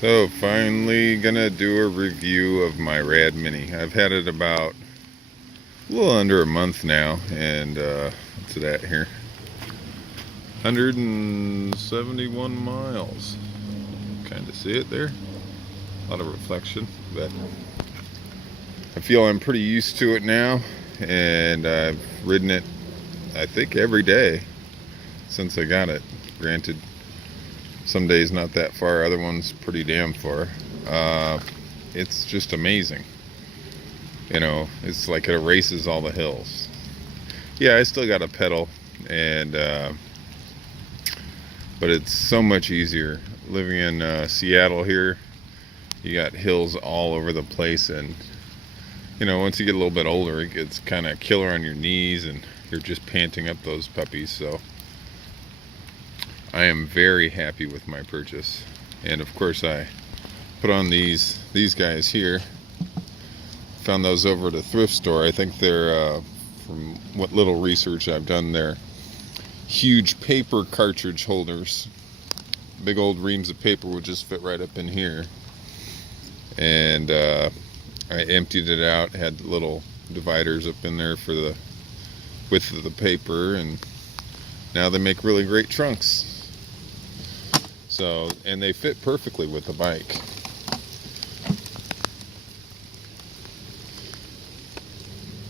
So finally gonna do a review of my Radmini. I've had it about a little under a month now, and what's it at here? 171 miles. Kind of see it there. A lot of reflection, but I feel I'm pretty used to it now, and I've ridden it, I think, every day since I got it. Granted, some days not that far, other ones pretty damn far. It's just amazing. It's like it erases all the hills. Yeah, I still got a pedal, and but it's so much easier living in Seattle here. You got hills all over the place, and once you get a little bit older, it gets kind of killer on your knees, and you're just panting up those puppies. So I am very happy with my purchase, and of course I put on these guys here. Found those over at a thrift store. I think they're from what little research I've done, they're huge paper cartridge holders. Big old reams of paper would just fit right up in here, and I emptied it out, had little dividers up in there for the width of the paper, and now they make really great trunks. So, and they fit perfectly with the bike.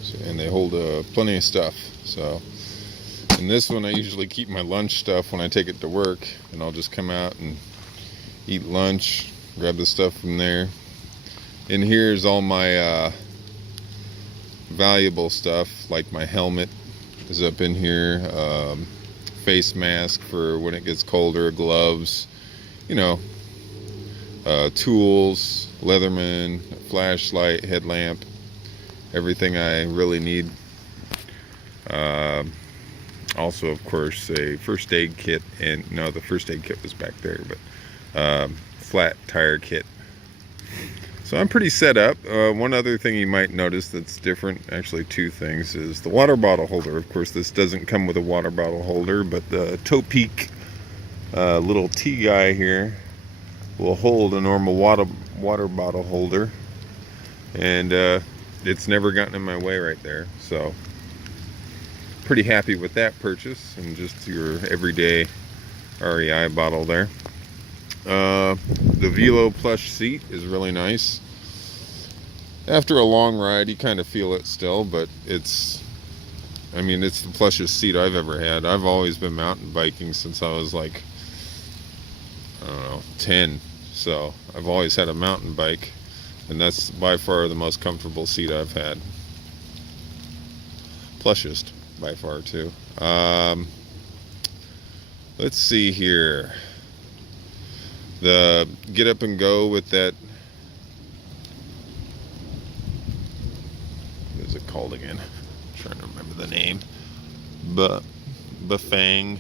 So, and they hold plenty of stuff. So, in this one I usually keep my lunch stuff when I take it to work, and I'll just come out and eat lunch, grab the stuff from there. In here is all my valuable stuff, like my helmet is up in here, face mask for when it gets colder, gloves, tools, Leatherman, flashlight, headlamp, everything I really need. Also, of course, a first aid kit, and no, the first aid kit was back there, but flat tire kit. So I'm pretty set up. One other thing you might notice that's different, actually two things, is the water bottle holder. Of course, this doesn't come with a water bottle holder, but the Toe Peak little T guy here will hold a normal water bottle holder, and it's never gotten in my way right there. So pretty happy with that purchase, and just your everyday REI bottle there. The Velo plush seat is really nice. After a long ride, you kind of feel it still, but it's the plushest seat I've ever had. I've always been mountain biking since I was like, I don't know, 10. So I've always had a mountain bike, and that's by far the most comfortable seat I've had. Plushest by far too. Let's see here. The get up and go with that, what is it called again? I'm trying to remember the name. Bafang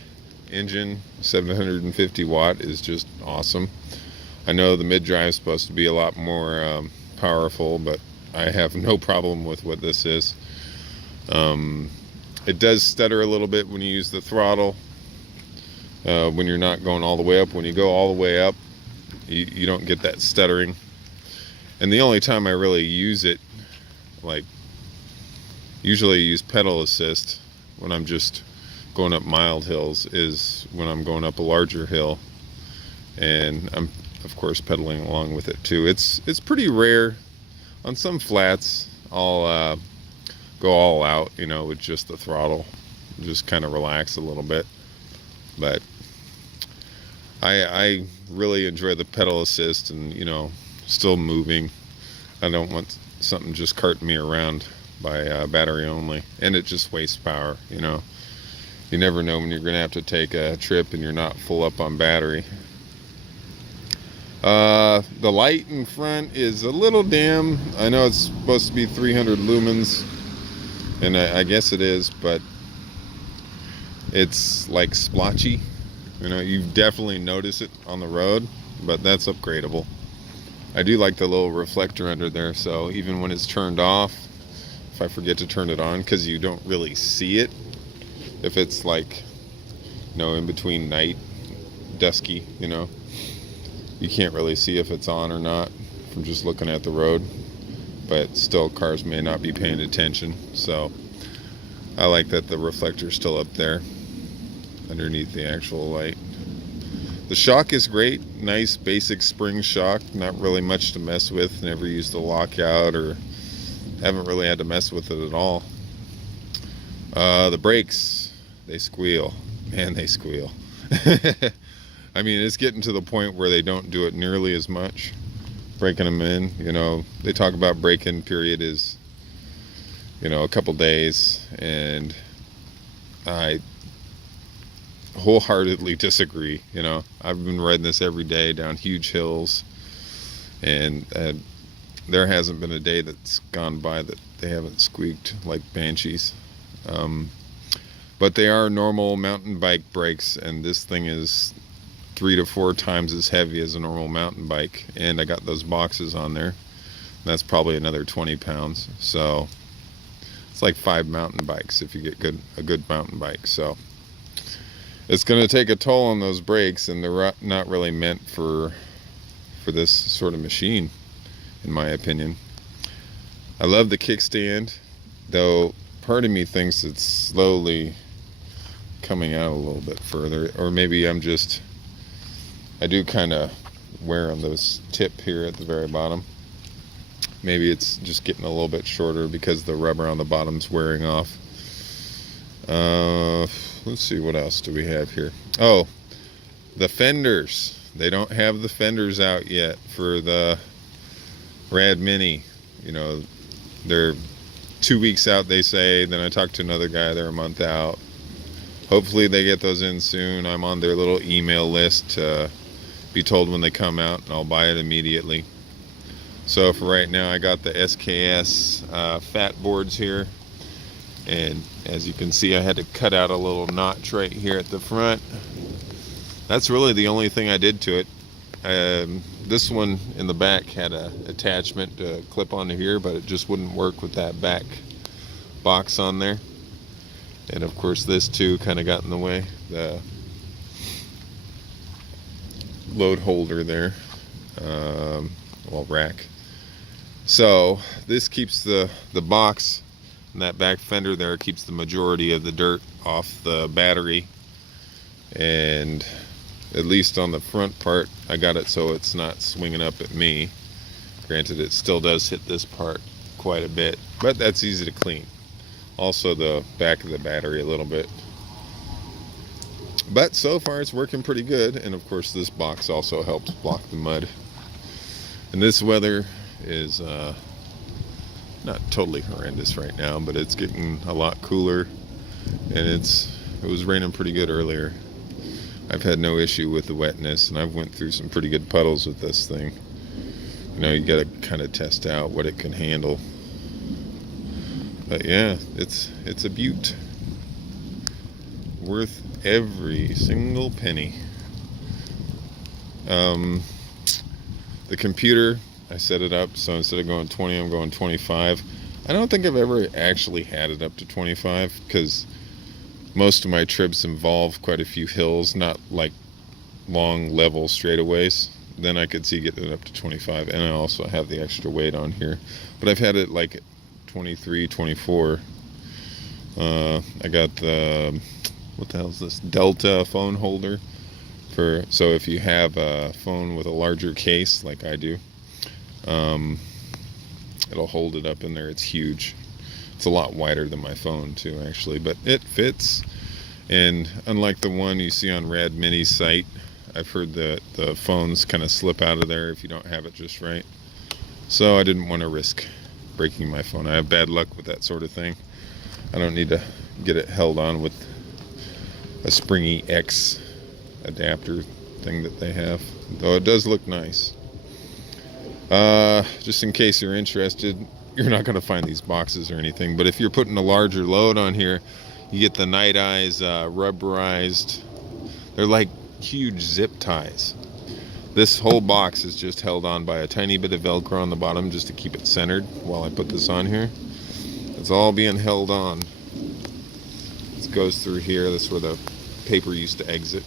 engine, 750 watt, is just awesome. I know the mid-drive is supposed to be a lot more powerful, but I have no problem with what this is. It does stutter a little bit when you use the throttle, when you're not going all the way up. When you go all the way up, you don't get that stuttering. And the only time I really use it, like, usually I use pedal assist when I'm just going up mild hills, is when I'm going up a larger hill, and I'm of course pedaling along with it too. It's pretty rare. On some flats I'll go all out, with just the throttle, just kind of relax a little bit. But I really enjoy the pedal assist, and still moving. I don't want something just carting me around by battery only, and it just wastes power. You never know when you're gonna have to take a trip and you're not full up on battery. The light in front is a little dim. I know it's supposed to be 300 lumens, and I guess it is, but it's like splotchy. You definitely notice it on the road, but that's upgradable. I do like the little reflector under there, so even when it's turned off, if I forget to turn it on, because you don't really see it if it's like, in between night, dusky, You can't really see if it's on or not from just looking at the road, but still cars may not be paying attention. So I like that the reflector's still up there underneath the actual light. The shock is great, nice basic spring shock, not really much to mess with. Never used the lockout or haven't really had to mess with it at all. The brakes, they squeal. Man, they squeal. I mean, it's getting to the point where they don't do it nearly as much, breaking them in. You know, they talk about break-in period is, you know, a couple days, and I wholeheartedly disagree. You know, I've been riding this every day down huge hills, and there hasn't been a day that's gone by that they haven't squeaked like banshees. But they are normal mountain bike brakes, and this thing is 3 to 4 times as heavy as a normal mountain bike, and I got those boxes on there. That's probably another 20 pounds, so it's like 5 mountain bikes if you get a good mountain bike. So it's going to take a toll on those brakes, and they're not really meant for this sort of machine, in my opinion. I love the kickstand, though part of me thinks it's slowly coming out a little bit further, or maybe I do kind of wear on this tip here at the very bottom. Maybe it's just getting a little bit shorter because the rubber on the bottom's wearing off. Let's see, what else do we have here? Oh, the fenders. They don't have the fenders out yet for the Radmini. You know, they're 2 weeks out, they say. Then I talked to another guy, they're a month out. Hopefully they get those in soon. I'm on their little email list to be told when they come out, and I'll buy it immediately. So for right now, I got the SKS fat boards here, and as you can see, I had to cut out a little notch right here at the front. That's really the only thing I did to it. This one in the back had a attachment to clip onto here, but it just wouldn't work with that back box on there. And of course this too kind of got in the way, the load holder there, well, rack. So this keeps the box, and that back fender there keeps the majority of the dirt off the battery. And at least on the front part, I got it so it's not swinging up at me. Granted, it still does hit this part quite a bit, but that's easy to clean. Also the back of the battery a little bit. But so far it's working pretty good, and of course this box also helps block the mud. And this weather is not totally horrendous right now, but it's getting a lot cooler, and it was raining pretty good earlier. I've had no issue with the wetness, and I've went through some pretty good puddles with this thing. You know, you got to kind of test out what it can handle. But yeah, it's a beaut. Worth every single penny. The computer, I set it up so instead of going 20, I'm going 25. I don't think I've ever actually had it up to 25, because most of my trips involve quite a few hills, not like long level straightaways. Then I could see getting it up to 25, and I also have the extra weight on here. But I've had it like 23, 24. I got the, what the hell is this, Delta phone holder, so if you have a phone with a larger case like I do, it'll hold it up in there. It's huge. It's a lot wider than my phone too, actually, but it fits. And unlike the one you see on Radmini's site, I've heard that the phones kind of slip out of there if you don't have it just right. So I didn't want to risk breaking my phone. I have bad luck with that sort of thing. I don't need to get it held on with a springy X adapter thing that they have, though it does look nice. Just in case you're interested, you're not going to find these boxes or anything, but if you're putting a larger load on here, you get the Night Eyes rubberized. They're like huge zip ties. This whole box is just held on by a tiny bit of Velcro on the bottom just to keep it centered while I put this on here. It's all being held on. It goes through here. That's where the paper used to exit.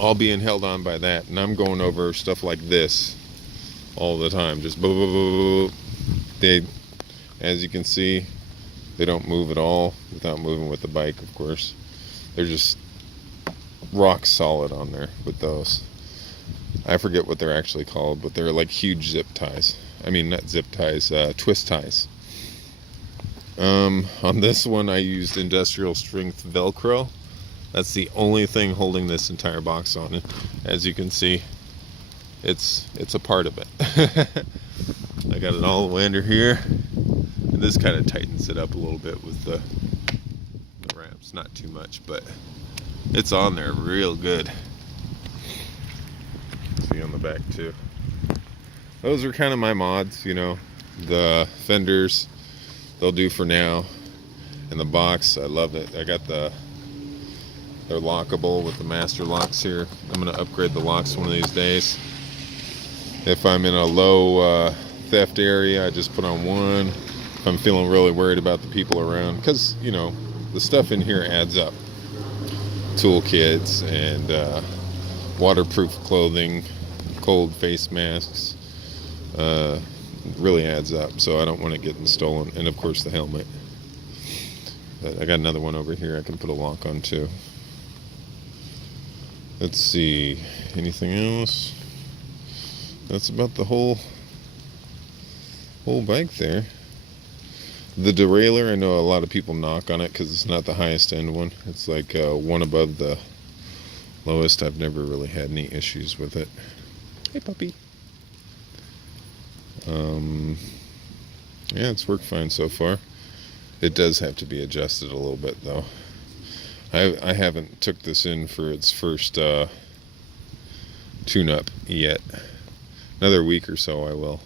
all being held on by that, and I'm going over stuff like this all the time. Just boo, boo, boo, boo. They, as you can see, they don't move at all without moving with the bike, of course. They're just rock solid on there with those. I forget what they're actually called, but they're like huge zip ties. I mean, not zip ties, twist ties. On this one, I used industrial strength Velcro. That's the only thing holding this entire box on it. As you can see, it's a part of it. I got it all the way under here, and this kind of tightens it up a little bit with the wraps. Not too much, but it's on there real good. See on the back too. Those are kind of my mods, you know. The fenders, they'll do for now. And the box, I love it. I got they're lockable with the master locks here. I'm gonna upgrade the locks one of these days. If I'm in a low theft area, I just put on one. If I'm feeling really worried about the people around, because you know the stuff in here adds up. Toolkits and waterproof clothing, cold face masks, really adds up. So I don't want it getting stolen, and of course the helmet. But I got another one over here I can put a lock on too. Let's see, anything else? That's about the whole bike there. The derailleur, I know a lot of people knock on it because it's not the highest end one. It's like one above the lowest. I've never really had any issues with it. Hey puppy. Yeah, it's worked fine so far. It does have to be adjusted a little bit though. I haven't took this in for its first tune-up yet. Another week or so I will.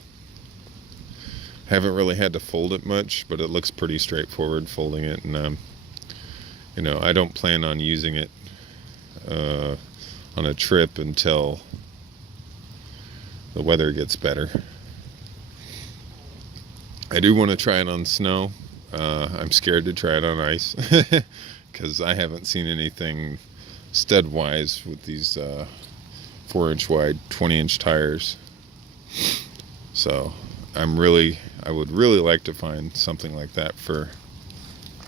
Haven't really had to fold it much, but it looks pretty straightforward folding it, and you know, I don't plan on using it on a trip until the weather gets better. I do want to try it on snow. I'm scared to try it on ice because I haven't seen anything stud wise with these 4-inch wide 20-inch tires. So I would really like to find something like that for,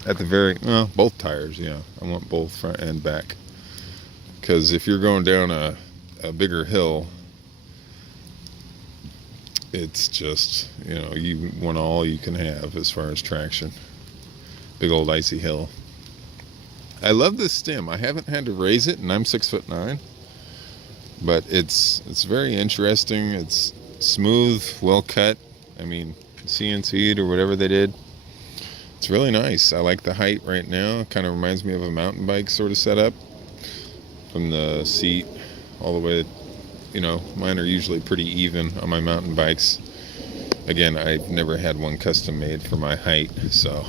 at the very, well, both tires. Yeah, I want both front and back, because if you're going down a bigger hill, it's just, you know, you want all you can have as far as traction. Big old icy hill. I love this stem. I haven't had to raise it, and I'm 6'9", but it's very interesting. It's smooth, well cut. I mean, CNC'd or whatever they did. It's really nice. I like the height right now. It kind of reminds me of a mountain bike sort of setup, from the seat all the way. You know, mine are usually pretty even on my mountain bikes. Again, I've never had one custom made for my height, so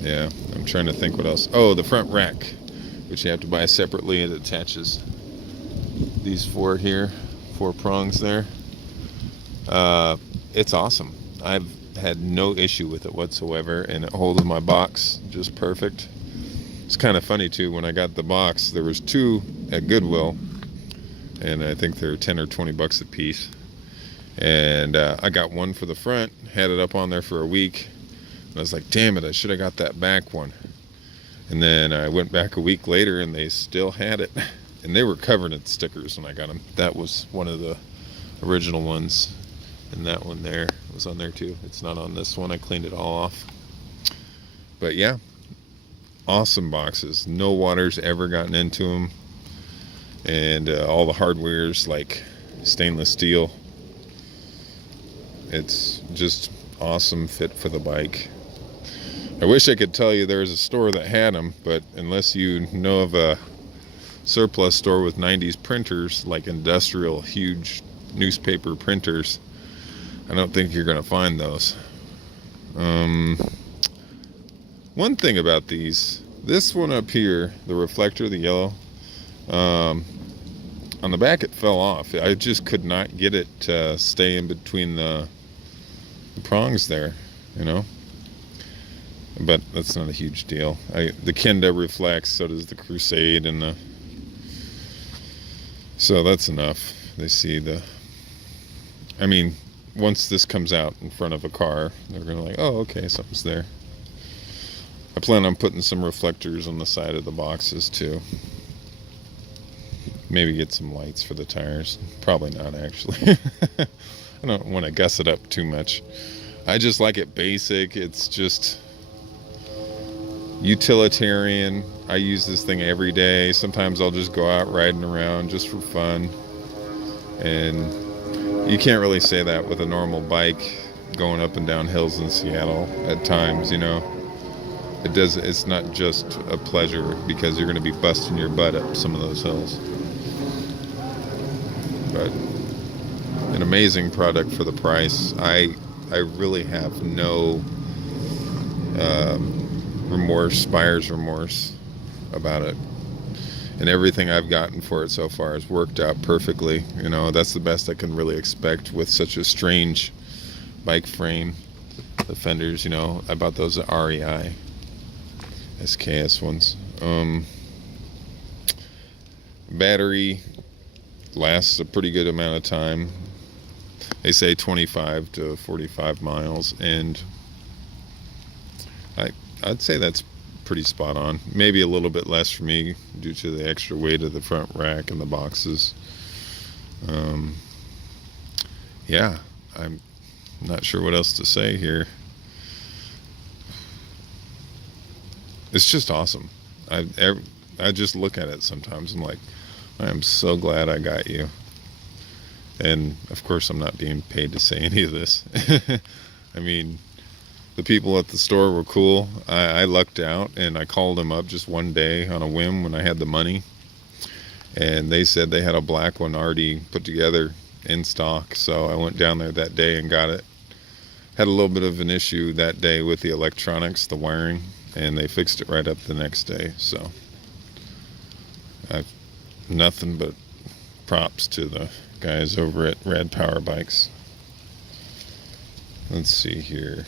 yeah, I'm trying to think what else. Oh, the front rack, which you have to buy separately. It attaches these four here, 4 prongs there. It's awesome. I've had no issue with it whatsoever, and it holds my box just perfect. It's kind of funny too, when I got the box, there was 2 at Goodwill, and I think they're 10 or 20 bucks a piece. And I got one for the front, had it up on there for a week, and I was like, damn it, I should have got that back one. And then I went back a week later, and they still had it, and they were covered in stickers when I got them. That was one of the original ones, and that one there was on there too. It's not on this one. I cleaned it all off. But yeah, awesome boxes. No water's ever gotten into them, and all the hardware's like stainless steel. It's just awesome fit for the bike. I wish I could tell you there's a store that had them, but unless you know of a surplus store with 90s printers, like industrial huge newspaper printers, I don't think you're going to find those. One thing about these, this one up here, the reflector, the yellow, on the back it fell off. I just could not get it to stay in between the prongs there, you know. but that's not a huge deal. The Kenda reflects, so does the Crusade, and so that's enough. They see I mean, once this comes out in front of a car, they're gonna like, oh, okay, something's there. I plan on putting some reflectors on the side of the boxes too. Maybe get some lights for the tires. Probably not, actually. I don't want to guss it up too much. I just like it basic. It's just utilitarian. I use this thing every day. Sometimes I'll just go out riding around just for fun. And you can't really say that with a normal bike going up and down hills in Seattle at times, you know. It's not just a pleasure, because you're going to be busting your butt up some of those hills. But an amazing product for the price. I really have no buyer's remorse about it. And everything I've gotten for it so far has worked out perfectly. You know, that's the best I can really expect with such a strange bike frame. The Fenders, you know, I bought those at REI. SKS ones. Battery lasts a pretty good amount of time. They say 25 to 45 miles, and I'd say that's pretty spot on. Maybe a little bit less for me due to the extra weight of the front rack and the boxes. Yeah, I'm not sure what else to say here. It's just awesome. I just look at it sometimes. I'm like, I am so glad I got you. And of course, I'm not being paid to say any of this. I mean, the people at the store were cool. I lucked out, and I called them up just one day on a whim when I had the money. And they said they had a black one already put together in stock. So I went down there that day and got it. Had a little bit of an issue that day with the electronics, the wiring, and they fixed it right up the next day. So I've nothing but props to the guys over at Rad Power Bikes. Let's see here.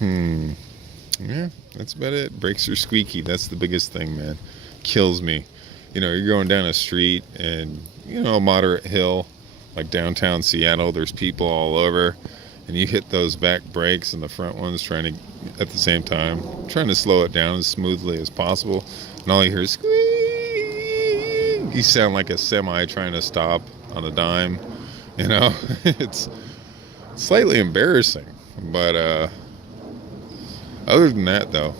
Yeah, that's about it. Brakes are squeaky. That's the biggest thing, man. Kills me. You know, you're going down a street and, you know, a moderate hill like downtown Seattle, there's people all over, and you hit those back brakes and the front ones trying to, at the same time, trying to slow it down as smoothly as possible, and all you hear is squeak. You sound like a semi trying to stop on a dime, you know. It's slightly embarrassing, but other than that, though,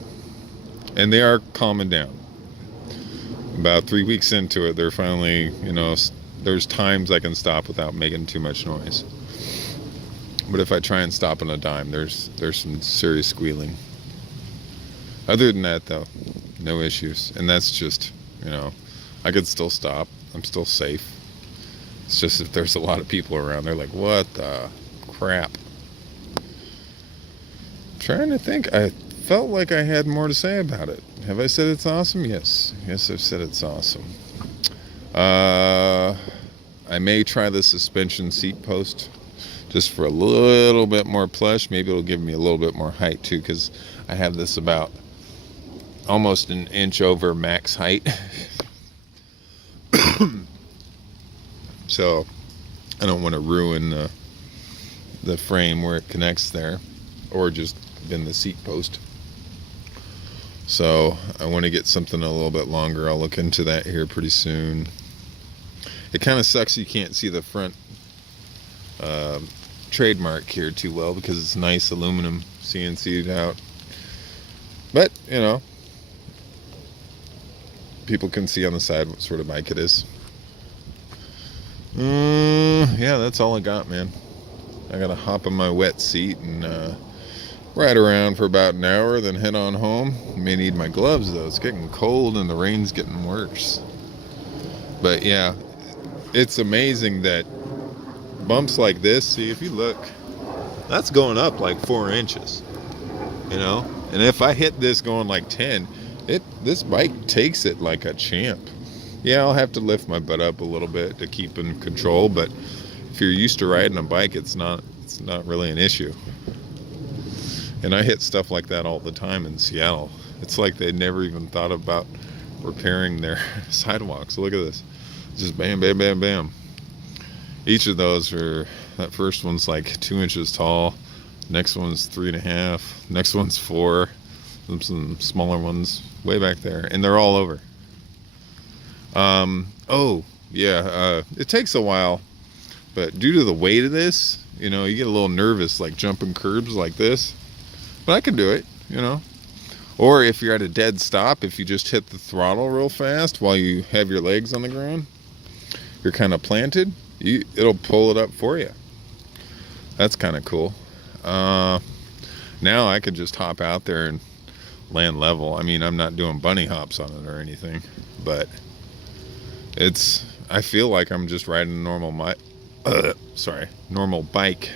and they are calming down. About 3 weeks into it, they're finally, you know, there's times I can stop without making too much noise. But if I try and stop on a dime, there's some serious squealing. Other than that, though, no issues. And that's just, you know, I could still stop. I'm still safe. It's just if there's a lot of people around, they're like, what the crap? I'm trying to think. I felt like I had more to say about it. Have I said it's awesome? Yes. Yes, I've said it's awesome. I may try the suspension seat post just for a little bit more plush. Maybe it'll give me a little bit more height too, because I have this about almost an inch over max height. So I don't want to ruin the frame where it connects there, or just bend the seat post. So I want to get something a little bit longer. I'll look into that here pretty soon. It kind of sucks you can't see the front trademark here too well, because it's nice aluminum CNC'd out. But, you know, people can see on the side what sort of bike it is. Yeah, that's all I got, man. I gotta hop in my wet seat and ride around for about an hour, then head on home. May need my gloves though. It's getting cold and the rain's getting worse. But yeah, it's amazing that bumps like this, see if you look, that's going up like 4 inches, you know. And if I hit this going like 10, this bike takes it like a champ. Yeah, I'll have to lift my butt up a little bit to keep in control, but if you're used to riding a bike, it's not really an issue. And I hit stuff like that all the time in Seattle. It's like they never even thought about repairing their sidewalks. Look at this. Just bam, bam, bam, bam. Each of those are, that first one's like 2 inches tall. Next one's 3.5. Next one's 4. Some smaller ones way back there. And they're all over. Oh, yeah. It takes a while. But due to the weight of this, you know, you get a little nervous like jumping curbs like this. But I can do it, you know. Or if you're at a dead stop, if you just hit the throttle real fast while you have your legs on the ground, you're kind of planted, it'll pull it up for you. That's kind of cool. Now I could just hop out there and land level. I mean, I'm not doing bunny hops on it or anything, but I feel like I'm just riding a normal normal bike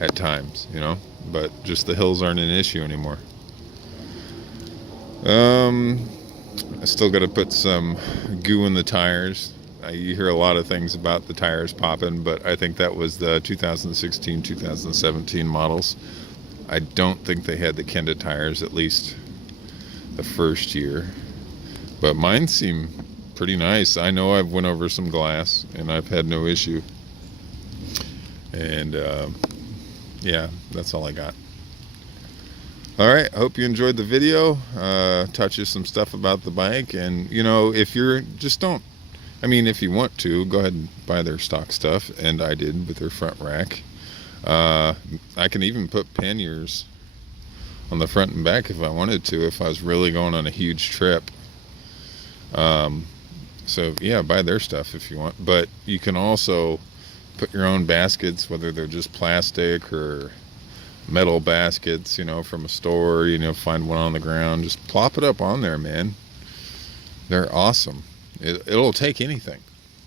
at times, you know, but just the hills aren't an issue anymore. I still got to put some goo in the tires. You hear a lot of things about the tires popping, but I think that was the 2016, 2017 models. I don't think they had the Kenda tires, at least the first year. But mine seem pretty nice. I know I've went over some glass, and I've had no issue. And, yeah, that's all I got. Alright, I hope you enjoyed the video. Touches some stuff about the bike. And, you know, if you're, just don't, I mean, if you want to, go ahead and buy their stock stuff. And I did with their front rack. I can even put panniers on the front and back if I wanted to, if I was really going on a huge trip. So, yeah, buy their stuff if you want. But you can also put your own baskets, whether they're just plastic or metal baskets, you know, from a store, you know, find one on the ground, just plop it up on there, man. They're awesome. It'll take anything.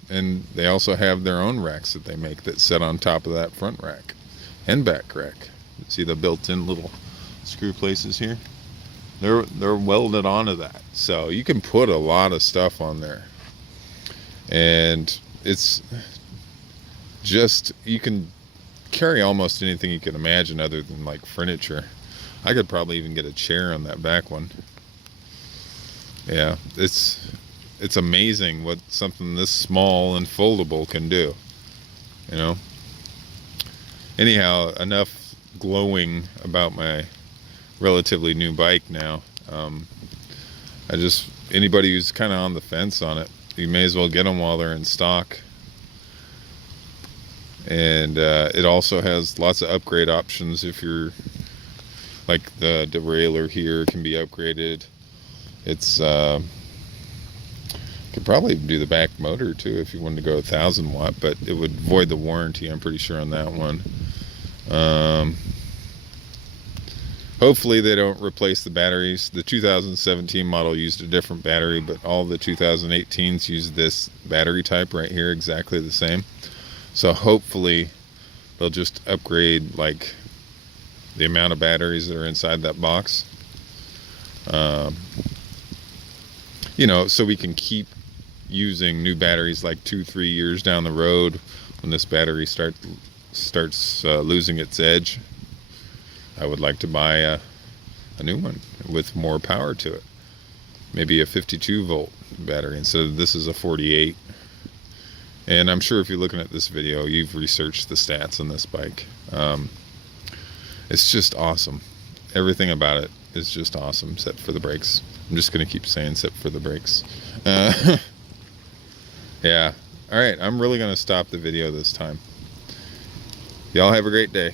And they also have their own racks that they make that sit on top of that front rack and back rack. See the built-in little screw places here? They're welded onto that. So you can put a lot of stuff on there. And it's just, you can carry almost anything you can imagine other than like furniture. I could probably even get a chair on that back one. Yeah, it's amazing what something this small and foldable can do, you know. Anyhow, enough glowing about my relatively new bike now. Anybody who's kind of on the fence on it, you may as well get them while they're in stock. And it also has lots of upgrade options. If you're like, the derailleur here can be upgraded. It's could probably do the back motor too if you wanted to go 1,000 watt, but it would void the warranty, I'm pretty sure, on that one. Hopefully they don't replace the batteries. The 2017 model used a different battery, but all the 2018s use this battery type right here, exactly the same. So hopefully they'll just upgrade like the amount of batteries that are inside that box. You know, so we can keep using new batteries like 2-3 years down the road when this battery starts losing its edge. I would like to buy a new one with more power to it. Maybe a 52 volt battery instead of this is a 48. And I'm sure if you're looking at this video, you've researched the stats on this bike. It's just awesome. Everything about it is just awesome, except for the brakes. I'm just going to keep saying except for the brakes. Yeah. All right. I'm really going to stop the video this time. Y'all have a great day.